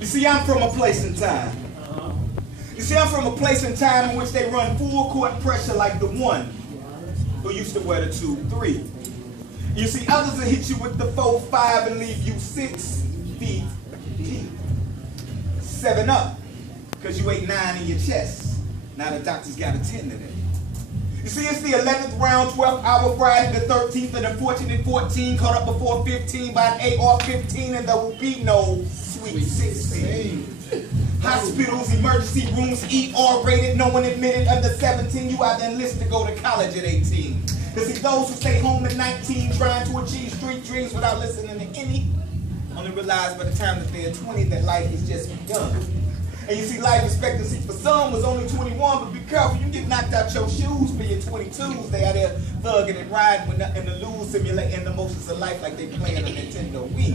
You see, I'm from a place and time. You see, I'm from a place and time in which they run full court pressure like the one who used to wear the 2-3. You see, others will hit you with the 4-5 and leave you 6 feet deep. 7 up, because you ate 9 in your chest. Now the doctor's got a 10 in it. You see, it's the 11th round, 12th hour, Friday the 13th, and unfortunate 14, caught up before 15 by an AR-15, and there will be no sweet 16. Hospitals, emergency rooms, ER rated, no one admitted under 17. You either enlist to go to college at 18. Because see, those who stay home at 19 trying to achieve street dreams without listening to any, only realize by the time that they're 20 that life has just begun. And you see, life expectancy for some was only 21, but be careful, you get knocked out your shoes for your 22s. They out there thugging and riding in the lose, simulating the motions of life like they playing a Nintendo Wii.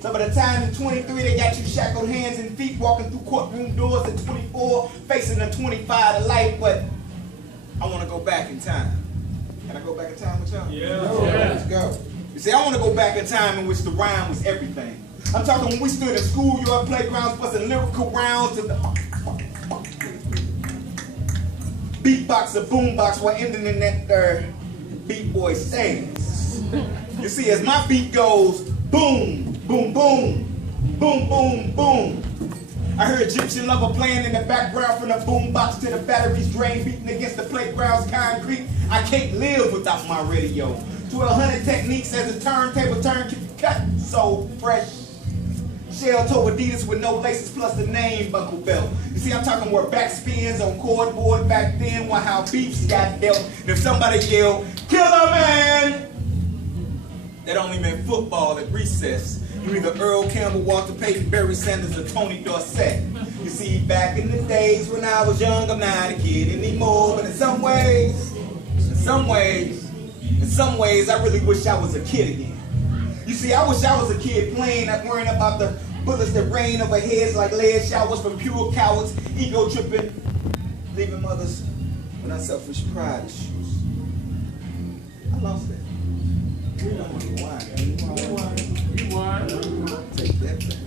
So by the time you're 23, they got you shackled hands and feet, walking through courtroom doors at 24, facing a 25 to life, but I want to go back in time. Can I go back in time with y'all? Yeah. Let's go. You see, I want to go back in time in which the rhyme was everything. I'm talking when we stood in schoolyard playgrounds busting lyrical rounds to the beatbox or boombox while ending in that beat boy stance. You see, as my beat goes, boom, boom, boom, boom, boom, boom. I heard Egyptian lover playing in the background from the boombox to the batteries drain, beating against the playground's concrete. I can't live without my radio. 1200 techniques as a turntable turn cut so fresh. Shell-toe Adidas with no laces plus the name buckle belt. You see, I'm talking more backspins on cordboard back then, while how beefs got dealt. And if somebody yelled, "Killer man!" that only meant football at recess. You either Earl Campbell, Walter Payton, Barry Sanders, or Tony Dorsett. You see, back in the days when I was young, I'm not a kid anymore. But in some ways, I really wish I was a kid again. You see, I wish I was a kid playing, not worrying about the bullets that rain over heads like lead showers from pure cowards, ego tripping, leaving mothers with unselfish pride issues. I lost that. Take that back.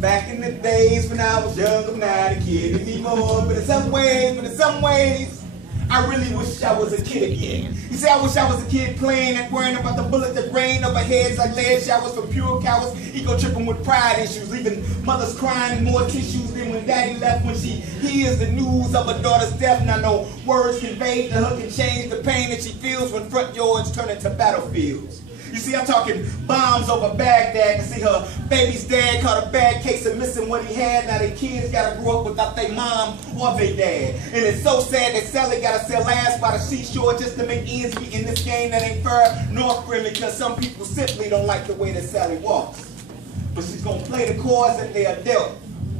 Back in the days when I was young, I'm not a kid anymore. But in some ways, I really wish I was a kid again. You see, I wish I was a kid playing and worrying about the bullets that rain over heads like lead showers from pure cowards, ego tripping with pride issues, leaving mothers crying and more tissues than when daddy left when she hears the news of her daughter's death. Now no words convey to her can change the pain that she feels when front yards turn into battlefields. You see, I'm talking bombs over Baghdad to see her baby's dad caught a bad case of missing what he had. Now their kids gotta grow up without their mom or their dad. And it's so sad that Sally gotta sell ass by the seashore just to make ends meet in this game that ain't fair nor friendly, because some people simply don't like the way that Sally walks. But she's gonna play the cards that they are dealt,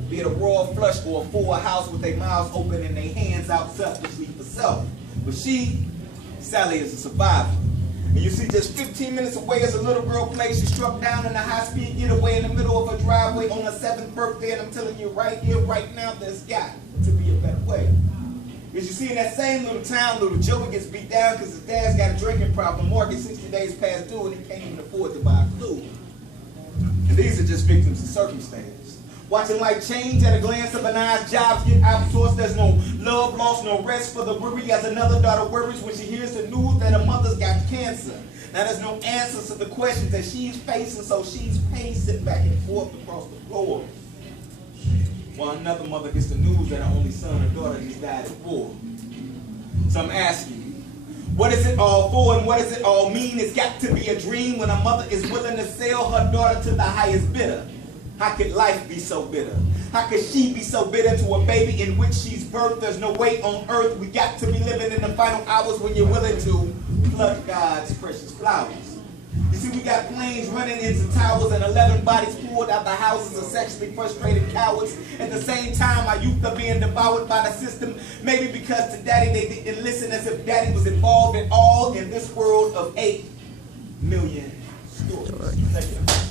be it a royal flush or a full house with their mouths open and their hands out selfishly for self. But Sally is a survivor. And you see, just 15 minutes away as a little girl plays, she struck down in a high-speed getaway in the middle of her driveway on her 7th birthday, and I'm telling you right here, right now, there's got to be a better way. Because you see, in that same little town, little Joey gets beat down because his dad's got a drinking problem, mortgage 60 days past due, and he can't even afford to buy food. And these are just victims of circumstance. Watching life change at a glance of an eye, jobs get outsourced, there's no love lost, no rest for the weary, as another daughter worries when she hears the news that her mother's got cancer. Now there's no answers to the questions that she's facing, so she's pacing back and forth across the floor. While another mother gets the news that her only son or daughter just died at war. So I'm asking you, what is it all for and what does it all mean? It's got to be a dream when a mother is willing to sell her daughter to the highest bidder. How could life be so bitter? How could she be so bitter to a baby in which she's birthed? There's no way on earth. We got to be living in the final hours when you're willing to pluck God's precious flowers. You see, we got planes running into towers and 11 bodies pulled out the houses of sexually frustrated cowards. At the same time, our youth are being devoured by the system. Maybe because to daddy they didn't listen, as if daddy was involved at all in this world of 8 million stories. Thank you.